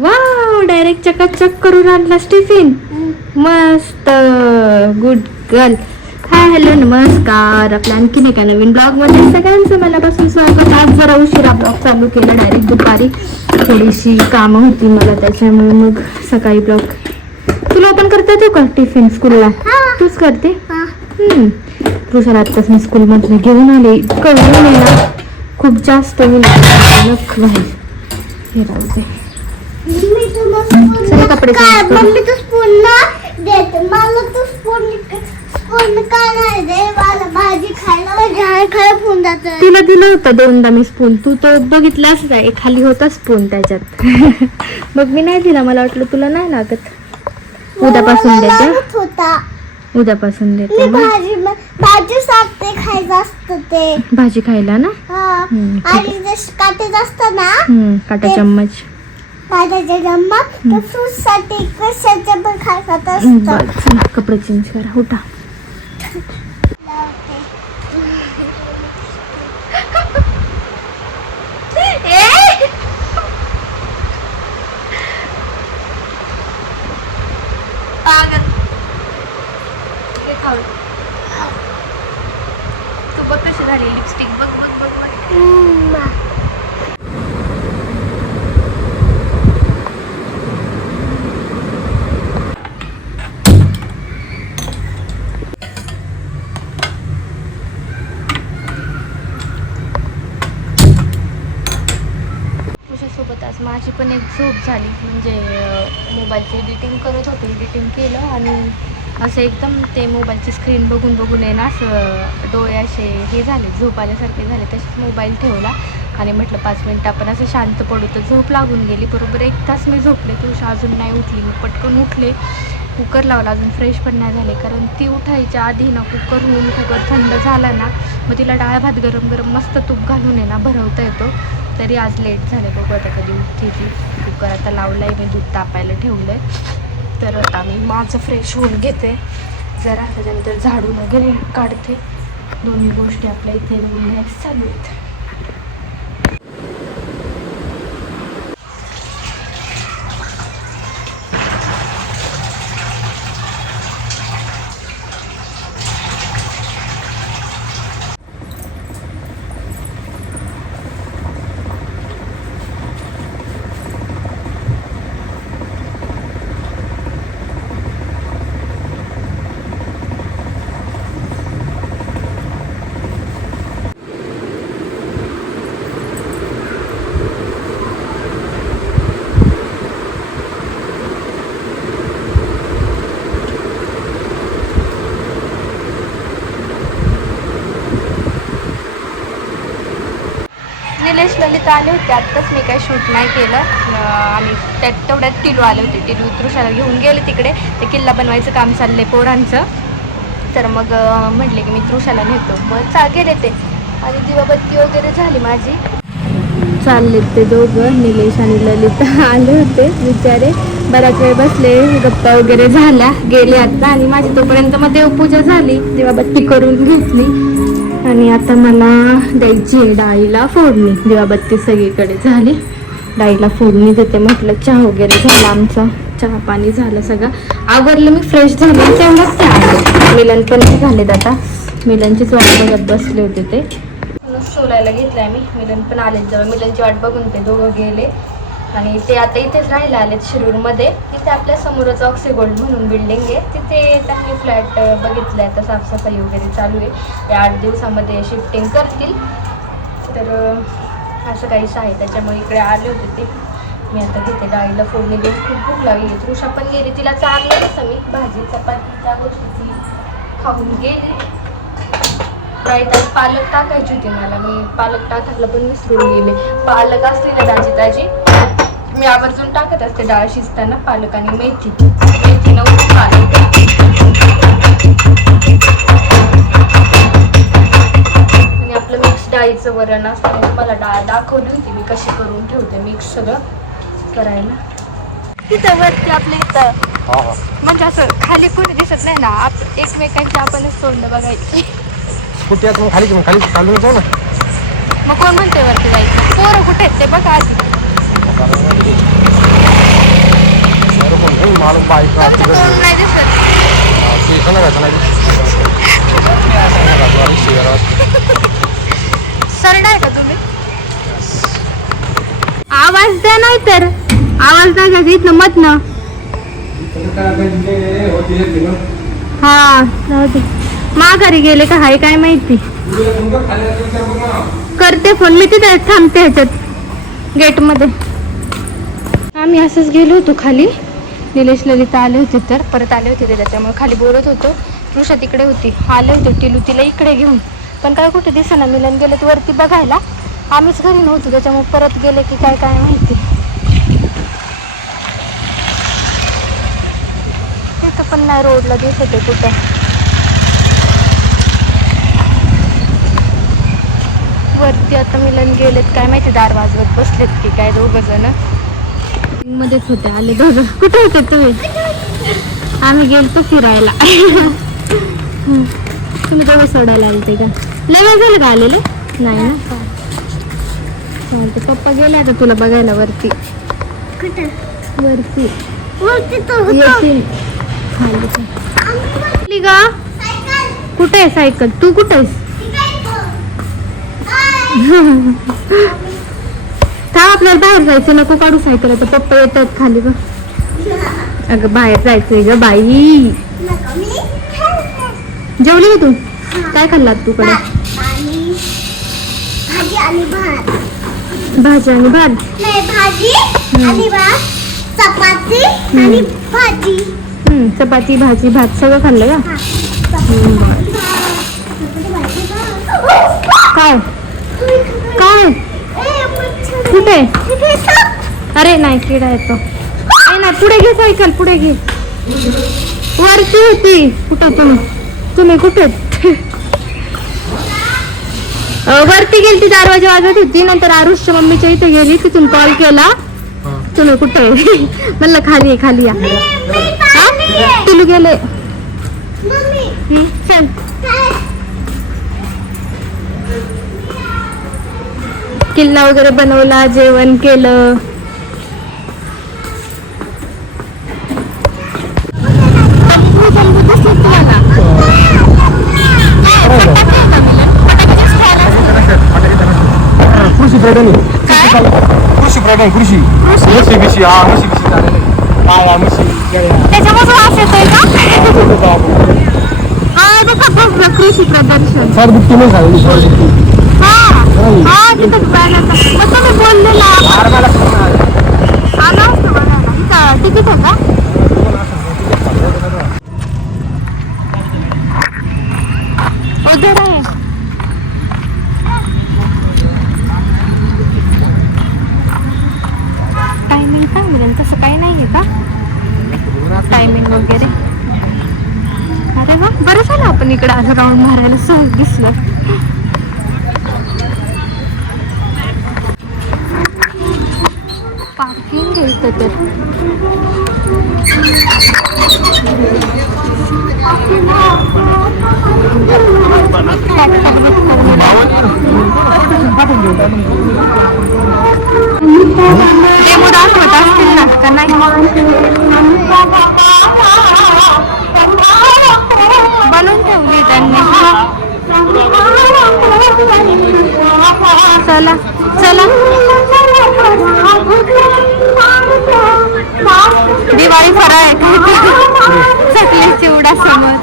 Wow direct चकाचक करून आणला टिफिन मस्त गुड गर्ल हाय हॅलो नमस्कार. आपल्या आणखीन एका नवीन ब्लॉगमध्ये सगळ्यांचं मनापासून स्वागत. आज जरा उशिरा ब्लॉग चालू केला. डायरेक्ट दुपारी थोडीशी कामं होती मला त्याच्यामुळे मग सकाळी ब्लॉग तुला पण करता येतो का टिफिन स्कूलला तूच करते? तुषार आत्ताच मी स्कूल मधून घेऊन आले. इतकं ऊन आहे ना खूप जास्त आहे. नख हे राहू दे. चला कपडे. मम्मी तू स्पून ना देते मला तू स्पून स्पून का नाही दे मला भाजी खायला खायला फोन जात तिला दिलं होतं दोनदा मी स्पून तू तो बघितलाच नाही खाली होता स्पून त्याच्यात मग मी नाही दिला मला वाटलं तुला नाही लागत उद्यापासून देते होता उद्यापासून देते. भाजी भाजी साधते खायचं असतं ते भाजी खायला ना हा आणि जे काटेच असतं ना काटा चम्मच काट्याचे जम्मा ते फ्रूटसाठी कशाचे पण बरं चला कपडे चेंज करा उठा. तू बघ कशी झाली लिपस्टिक बघ बघ बघ बघ हम्म. पण एक झोप झाली. म्हणजे मोबाईलची एडिटिंग करत होते एडिटिंग केलं आणि असं एकदम ते मोबाईलची स्क्रीन बघून बघून आहे ना असं डोळे असे हे झाले झोप आल्यासारखे झाले. तसेच मोबाईल ठेवला आणि म्हटलं पाच मिनटं आपण असं शांत पडू तर झोप लागून गेली. बरोबर एक तास मी झोपले. तुझ्या अजून नाही उठली. मी पटकन उठले. कुकर लावला. अजून फ्रेश पण नाही झाले. कारण ती उठायच्या आधी ना कुकर होऊन कुकर थंड झाला ना मग तिला डाळ भात गरम गरम मस्त तूप घालून आहे ना भरवता येतो. तरी आज लेट झाले बघू आता कधी उठते ती. कुकर आता लावलाय मी दूध तापायला ठेवलं आहे तर आता मी माझं फ्रेश होऊन घेते. जरा त्याच्यानंतर झाडून वगैरे काढते. दोन्ही गोष्टी आपल्या इथे दोन्ही चालू आहेत. निलेश आले होते. आत्ताच मी काही शूट नाही केलं. आणि त्यात तेवढ्यात टिलू आले होते. टिलू तृषाला घेऊन गेले तिकडे. ते किल्ला बनवायचं काम चाललंय पोरांचं. तर मग म्हटले की मी तृषाला नेतो. मग चा गेले ते आणि दिवाबत्ती वगैरे झाली माझी. चालले ते दोघं निलेश आणि ललिता आले होते. बिचारे बराच वेळ बसले. गप्पा वगैरे झाल्या. गेले आता. आणि माझी तोपर्यंत मग देवपूजा झाली. दिवाबत्ती करून घेतली. आणि आता मला द्यायची आहे डाळीला फोडणी. दिवाबत्ती सगळीकडे झाली. डाळीला फोडणी देते म्हटलं चहा वगैरे झाला आमचा. चहा पाणी झालं सगळं. आवरलं मी फ्रेश झाले. तेवढंच ते आले मिलन पण झालेत आता. मिलनचीच वाट बघत बसले होते ते. सोलायला घेतलाय मी. मिलन पण आले जवळ. मिलनची वाट बघून ते दोघं गेले. आणि ते आता इथेच राहायला आलेत शिरूरमध्ये. तिथे आपल्या समोरच ऑक्सिगोल्ड म्हणून बिल्डिंग आहे. तिथे त्यांनी फ्लॅट बघितलं आहे तर साफसफाई वगैरे चालू आहे. ते आठ दिवसामध्ये शिफ्टिंग करतील. तर असं काहीच आहे. त्याच्यामुळे इकडे आले होते ते. मी आता घेते डाळीला फोडणी देऊन खूप भूक लागली. तृषा पण गेली. तिला चारलं नसतं मी. भाजी चपाती त्या गोष्टी ती खाऊन गेली. डाळीत पालक टाकायची होती मला. मी पालक टाकायला पण विसरून गेले. पालक असते ना ताजी ताजी मी आवर्जून टाकत असते डाळ शिजताना पालक आणि मेथी मेथी नव्हती पालक आणि आपलं मिक्स डाळीचं वरण असतं मी तुम्हाला डाळ दाखवली होती. मी कशी करून ठेवते मिक्स सगळं करायला. तिथं वरती आपल्या इथं. म्हणजे असं खाली कोणी दिसत नाही ना आप एकमेकांची आपणच तोंड बघायची. कुठे मग? खाली खाली चालून जाऊ ना. मग कोण म्हणते वरती जायचं? पोरं कुठे आहेत ते बघा आधी. बाईक नाही आहे का तुम्ही? आवाज द्या नाही तर. आवाज नाही द्या इथनं मत ना? हा जाऊ दे. माघारी गेले का हाय काय माहिती? करते फोन मी तिथे थांबते ह्याच्यात गेटमध्ये आम्ही असंच गेलो होतो खाली. निलेश ललिता आले होते तर परत आले होते ते त्याच्यामुळे खाली बोलत होतो. तृषा तिकडे होती. आले होते टिलू तिला इकडे घेऊन. पण काय कुठे दिसेना मिलन गेलेत वरती बघायला. आम्हीच घरी नव्हतो त्याच्यामुळे परत गेले की काय काय माहिती. तिथं पण नाही रोडला दिसत आहे कुठं. वरती आता मिलन गेलेत काय माहिती दार वाजवत बसलेत की काय दोघ जण. मध्येच होते आले दोघं. कुठे होते तुम्ही? आम्ही गेलतो फिरायला. तुम्ही दोघं सोडायला आले का? वेळ झालं का आलेले? नाही ना? चालते पप्पा गेले आता तुला बघायला वरती. वरती. येतील. का? कुठे आहे सायकल? तू कुठे आहेस? थांब आपल्याला बाहेर जायचं नको काढू सायकल आता पप्पा येतात खाली बघ. अगं बाहेर जायचंय ग बाई. जेवली का तू? काय खाल्लात तू कडे? आणि भाजी आणि भात. भाजी आणि भात नाही भाजी आणि भात चपाती आणि भाजी हम्म, चपाती भाजी भात सगळं खाल्लं का? काय? कुठे. अरे नाही किडा येतो. नाही नाही पुढे घे सायकल पुढे घे. वरती होती. कुठे तुम्ही? तुम्ही कुठे? वरती गेली ती दरवाजा वाजत होती. नंतर आरुषच्या मम्मीच्या इथे गेली तिथून कॉल. केला तुम्ही कुठे? म्हणलं खाली खाली या हा? पिलू गेले. चल. किल्ला वगैरे बनवला जेवण केलं. कृषी प्रधान कृषी प्रधान कृषी. हा चालेल. पाया बघ कृषी प्रदर्शन. बुट्टी नाही हा तिथं बघायला मग तुम्ही बोललेला. आला असतो बघायला इथं तिकीट आहे का? उधर आहे. टायमिंग काय मिळेल तसं काही नाही आहे का? टायमिंग वगैरे. अरे वा बरं झालं आपण इकडे आज राऊंड मारायला. सहज दिसलं. पार्किंग आहे इथं तर डेमो दाखवत असतील ना का नाही बनवून ठेवली त्यांनी चला चला दिवाळी फराळ चकली चिवडा समोर.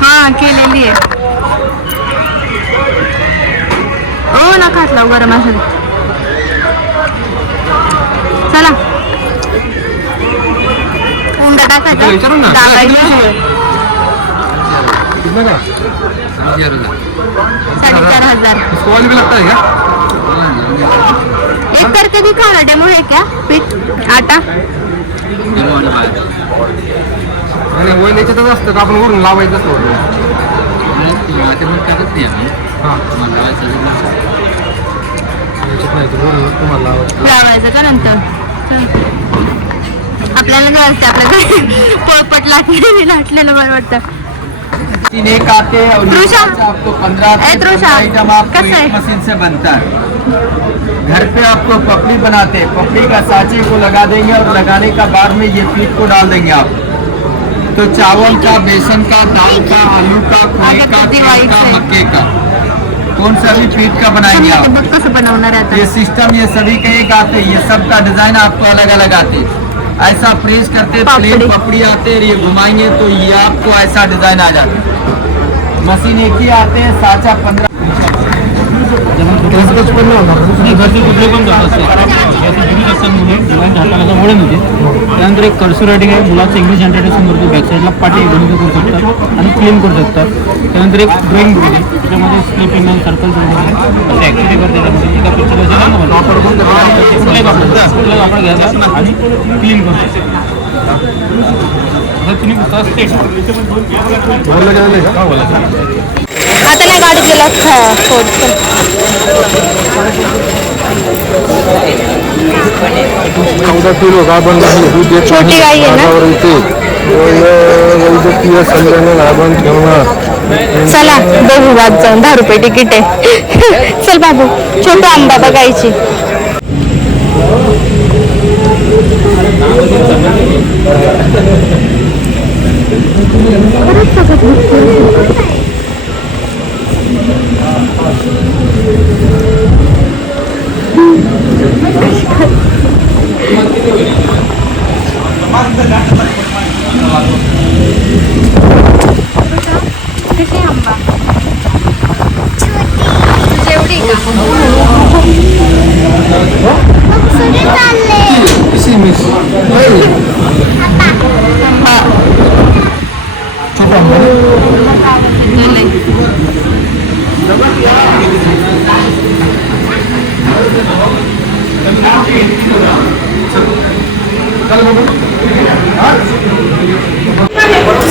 हा केलेली आहे. हो ना खातला गरम असेल चला. उंडा टाकायचा. कितना? का साडेचार हजार. इसको वाली भी लगता है क्या? एक करके दिखा ना डेमो है क्या? पीठ आटा। आणि वय असतं का आपण वरून लावायचं असतं. हा नाही वरून तुम्हाला लावायचं लावायचं का नंतर. आपल्याला काय असते पोळपट लाटलेली लाटलेलं बरं वाटतं. तीन एक आते हैं और आपको पंद्रह आइटम आपको एक मशीन से बनता है। घर पे आपको पपड़ी बनाते हैं। पपड़ी का सांचे को लगा देंगे और लगाने का बाद में ये पीठ को डाल देंगे आप। तो चावल का बेसन का दाल का आलू का खोए का तो तिल का मक्के का। कौन सा भी पीठ का बनाएँगे आप। ते कसं ये सिस्टम ये सभी के एक आते ये सब का डिज़ाइन आपको अलग अलग आते ऐसा प्रेस करते। प्लेन पपड़ी। आते ये घुमाएँगे तो ये आपको ऐसा डिज़ाइन आ जाता है। मशीन एक ही आते हैं साचा पंद्रह। नाही घरचे कुठले पण जात असतात. वळण होते. त्यानंतर एक कर्सर रायटिंग आहे मुलाचं इंग्लिश हँडरायटिंग समोर तो बॅक साईडला पाठी गणित करू शकतात आणि क्लीन करू शकतात. त्यानंतर एक ड्रॉइंग बुक आहे त्याच्यामध्ये स्लिपिंग आणि सर्कल ॲक्टिव्हिटी करते एका कुठलाही वापर घ्यायचा? आणि क्लीन करू शकतो. आता तुम्ही पुस्तक स्टेट बोललं गेलं का बोला आता नाही गाडीत गेला फोन. चौदह किलो गाभण दूध छोटी गाई आहे ना? येते. वैद्यकीय गाभण चला बघू वाद जाऊन. दहा रुपये तिकीट आहे. चल बाबू. छोटू आंबा बघायची 笑ったかと思った。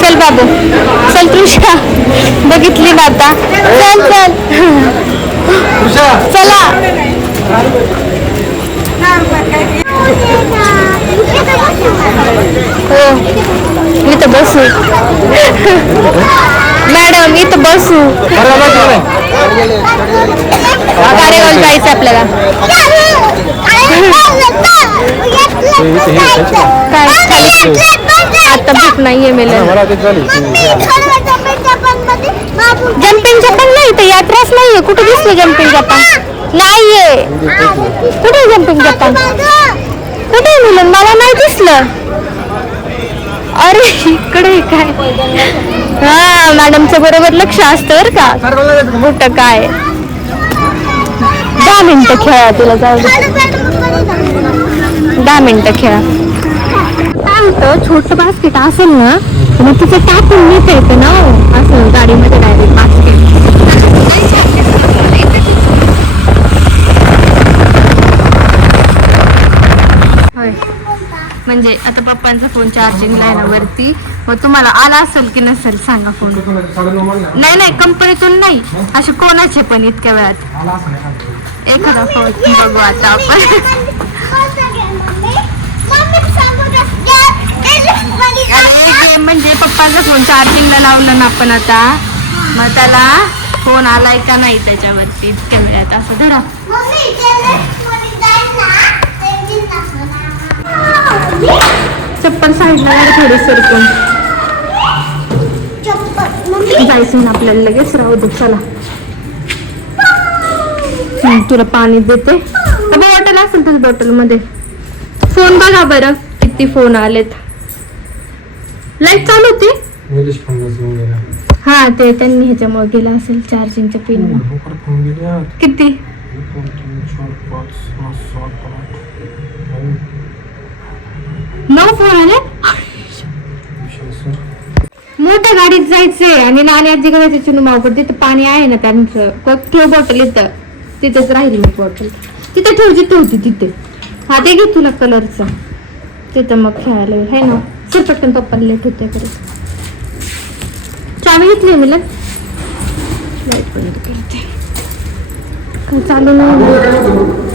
चल बाबू. चल तृषा बघितली आता. चल चल. चला. हो मी तर बसू. मॅडम मी तर बसू. गाडीवर जायचं आपल्याला. आता भूक नाहीये मेला जम्पिंग जपान नाही तर यात्राच नाहीये कुठे दिसली जम्पिंग जपान नाहीये कुठे जम्पिंग जपान कुठे मुलं मला नाही दिसलं अरे इकडे काय हा मॅडमचं बरोबर लक्ष असतं बरं का कुठं काय दहा मिनिटं खेळा तिला जाऊ दे. दहा मिनिटं खेळा. काय होतं छोटं बास्केट असेल ना मग तिचं टाकून नेता येतं ना हो. असं गाडीमध्ये डायरेक्ट बास्केट होय. म्हणजे आता पप्पांचा फोन चार्जिंगला आहे ना वरती. मग तुम्हाला आला असेल की नसेल सांगा फोन नाही नाही कंपनीतून नाही. असे कोणाचे पण इतक्या वेळात. एखादा फोन बघू आता आपण. म्हणजे पप्पाचा फोन चार्जिंगला लावला ना आपण आता. मग त्याला फोन आलाय का नाही त्याच्यावरती इतक्या वेळात? असं धरा. चप्पल साईडला थोडी सरकून. जायचं आपल्याला लगेच राहू दे चला. तुला पाणी देते. बॉटल असेल तुझ्या बॉटलमध्ये. फोन बघा बरं किती फोन आलेत. लाइट चालू होती? हा ते त्यांनी ह्याच्यामुळे गेला असेल चार्जिंगच्या पिन गेले आहात. किती एक, दोन तीन चार पाच सहा सात आठ नऊ फोन आले? मोठ्या गाडीत जायचंय आणि नाणी आजी करायचे चुनू मावकर तिथं पाणी आहे ना त्यांचं ठेव बॉटल इथं. तिथेच राहिली मी बॉटल तिथे ठेव जिथे होती तिथे. हा ते घे तुला कलरचं तिथं मग खेळायला येईल. ना सर पटकन पप्पा लेट होते तर चावी घेतली मी लाइट बंद करते चालू नाही.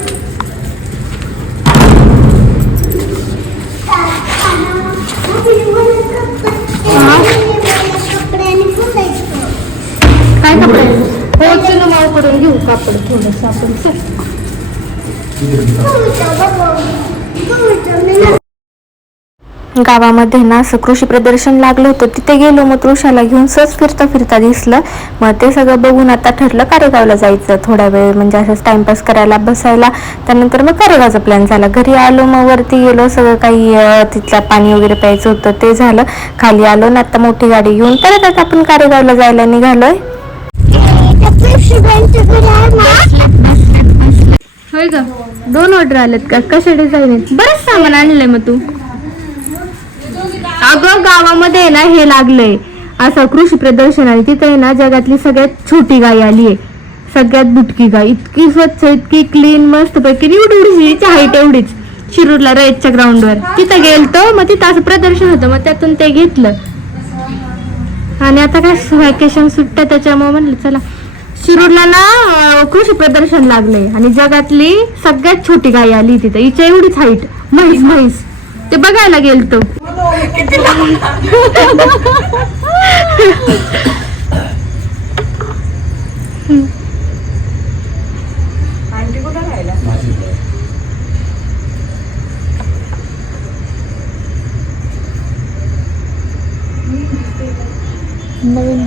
इकडे थोडंसं आपण गावामध्ये ना असं कृषी प्रदर्शन लागलं होतं. तिथे गेलो मग तृषाला घेऊन सहज फिरता फिरता दिसलं. मग ते सगळं बघून आता ठरलं कारेगावला जायचं. थोडा वेळ म्हणजे असंच टाइमपास करायला बसायला. त्यानंतर मग कारेगावचा प्लॅन झाला. घरी आलो मग वरती गेलो. सगळं काही तिथला तिथलं पाणी वगैरे प्यायचं होतं ते झालं. खाली आलो ना आता मोठी गाडी घेऊन परत आता आपण कारेगावला जायला निघालोय. होय का दोन ऑर्डर आलेत का? कशा डिझाईन आहेत? बरंच सामान आणलंय मग तू. अगं गावामध्ये आहे ना हे लागलंय. असं कृषी प्रदर्शन आहे तिथे आहे ना जगातली सगळ्यात छोटी गाय आली आहे. सगळ्यात बुटकी गाय. इतकी स्वच्छ इतकी क्लीन मस्त पैकी एवढीच हाईट एवढीच. शिरूरला रयतच्या ग्राउंडवर तिथं गेलतो मग तिथं असं प्रदर्शन होतं. मग त्यातून ते घेतलं. आणि आता काय व्हॅकेशन सुट्ट्या त्याच्यामुळे म्हणलं चला. शिरूरला ना कृषी प्रदर्शन लागलंय. आणि जगातली सगळ्यात छोटी गाय आली तिथे. हिच्या एवढीच हाईट म्हैस म्हैस. ते बघायला गेलतो. नवीन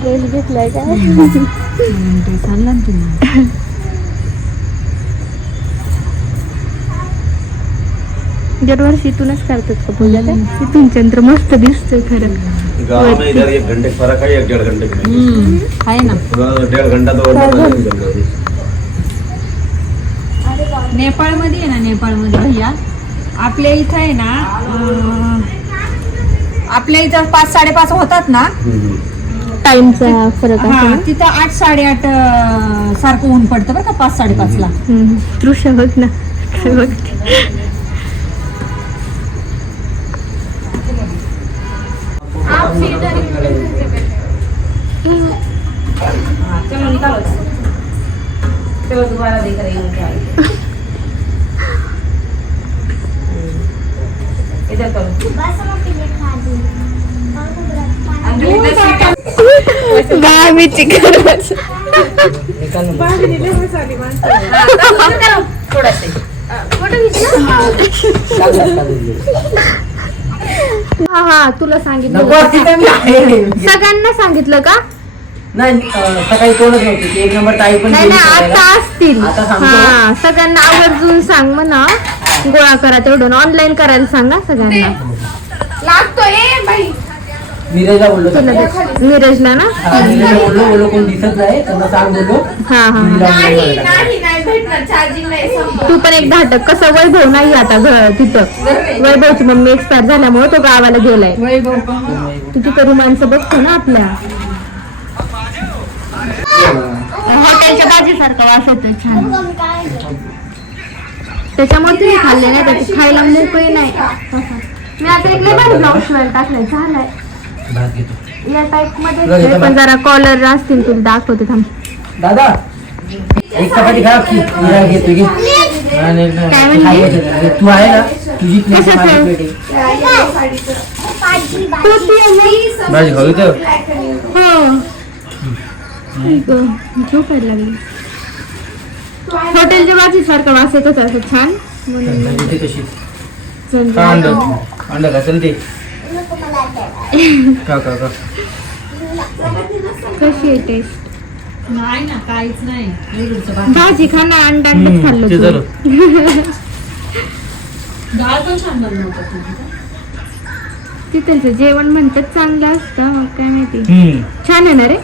ड्रेस घेतलाय काय दरवर्षी इथूनच करतात का पूजा काय इथून चंद्र मस्त दिसतोय खरं. गाँव में इधर एक घंटे का फर्क है एक डेढ़ घंटे का आहे ना. डेढ़ घंटा तो रहा है। नेपाळमध्ये आहे ना नेपाळमध्ये भैया. आपल्या इथं आहे ना आपल्या इथं पाच साडेपाच होतात ना? टाइमचा फरक हा आहे तिथं आठ साडेआठ अं, सारखं ऊन पडतं बरं का पाच साडेपाच ला दृश्य बघ ना. काय बघते मी चिकन हा हा तुला सांगितलं सगळ्यांना सांगितलं का? नाही सकाळी कोणच नव्हती. ती एक नंबर ताई पण नाही. आता असतील. हा सगळ्यांना आवर्जून सांग म्हणा. गोळा करा तेवढं. ऑनलाईन करायला सांगा सगळ्यांना. बोललो तुला नीरजला ना? हा, नीरजला बोललो बोललो कोण दिसत नाही त्यांना सांग बोललो. हा हा. मी हा. लावून बघायला. तू पण एक धाटक कसं वैभव नाही आता घ- तिथं. वैभवची मम्मी एक्सपायर झाल्यामुळे तो गावाला गेलाय. तू तिथं रुमांचं बघतो ना आपल्या. हॉटेलच्या भाजीसारखा वास येतोय छान. त्याच्यामुळे तुम्ही खाल्ले नाही त्याची खायला मोकळी नाही. मी आता एक लय भारी ब्लाऊज शिवायला टाकलाय झालाय भात घेतो या टाईपमध्ये पण? जरा कॉलर असतील तुला दाखवते थांब दादा एक चपाती खा की घेतो हा. काय म्हणली? येते. तू आहे ना तुझी? माझी आहे. हो भाजी खाऊ इथं झोपायला लागली हॉटेलच्या भाजी सारखं वास येत होता असं छान म्हणून कशी अंड अंड घासल ते का का का कशी आहे टेस्ट नाही ना काहीच नाही. भाजी खा ना अंड अंडच ते खाल्लं झालं. तू. डाळ पण छान बनवलं होतं तुझी. तिथलचं जेवण म्हणतात चांगलं असतं मग काय माहिती. हम्म. छान आहे ना रे?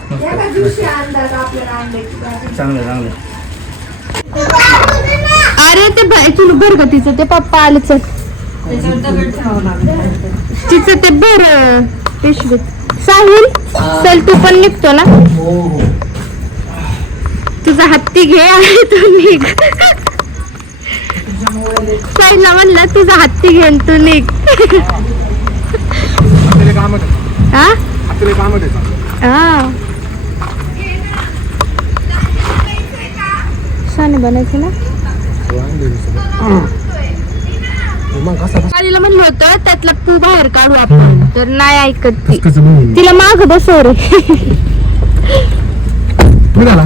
चांगलं चांगलं. अरे ते बाय तुला भर का तिचं? ते पप्पा आले चल त्याच्यावर दगड ठेवावं लागेल तिचं ते भर पिशवीत साहिल चल तू पण निघतो ना. तुझा हत्ती घे आणि तू निघ. साहिलला म्हणलं तुझा हत्ती घे आणि तू निघ. हा हा बनायचं ना? मग कसं आईला म्हणलं होतं त्यातला पू बाहेर काढू आपण. तर नाही ऐकत ती. कसं म्हणून? तिला माग बसव रे. झाला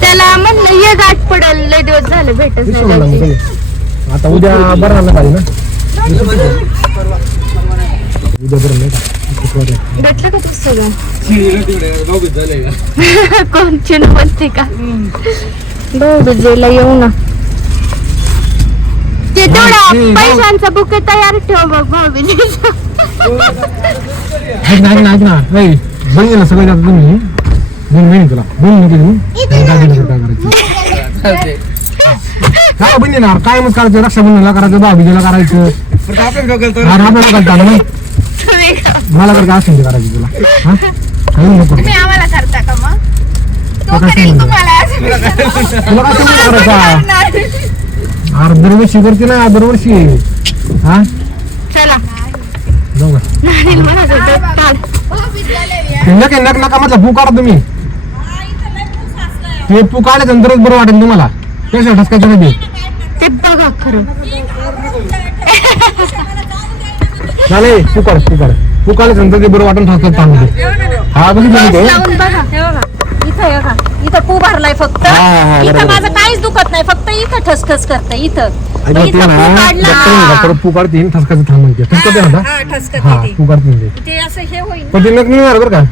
त्याला म्हणलं ये गाठ पडेल लय दिवस झाले भेटत नाही त्याची. आता उद्या बरं पाहिजे ना? उद्या बरं नाही का? शुक्रवारी. भेटलं का तुझं सगळं? कोण चिन का? भाऊ बिजेला येऊ ना. ते तेवढा पैशांचा बुके तयार ठेव बघ भाऊ ऐक ना ऐक ना ऐक ना ऐ बन गेलं सगळं जातं महिने तुला महिने तुम्ही दागिने काय करायचं काय ना. काय मग करायचं? रक्षाबंधनला करायचं भाऊबीजेला करायचं? आपल्याला करता? ना मग मला तर काय असेल ते करायचं तुला? हा? काही नको. तुम्ही आम्हाला करता का मग? तो करेल? तुम्हाला तुला काय करायचा? दरवर्षी करते ना दरवर्षी हा? चला. जाऊ का. नक नक नका म्हटलं पू काढा तुम्ही. ते पू काढल्यानंतरच बरं वाटेल तुम्हाला. त्याच्या ठसकायचं नाही ते. ते बघा खरं. नाही पू काढ पू काढ. पू काढल्यानंतर ते बरं वाटून ठसकायचं थांबते हा बघितलं मी ते. लावून बघा. हे बघा. इथं हे बघा. इथं पू भरलाय फक्त. हा, हा, इथं बरोबर. माझं काहीच दुखत नाही फक्त इथं ठसठस करतं इथं. मग ते इथं पू काढला. डॉक्टर पू काढते ठसकते हा? ठसकत हा ते. पू काढते ते ते असं हे होईल पण ते नक नाही होणार बरं का?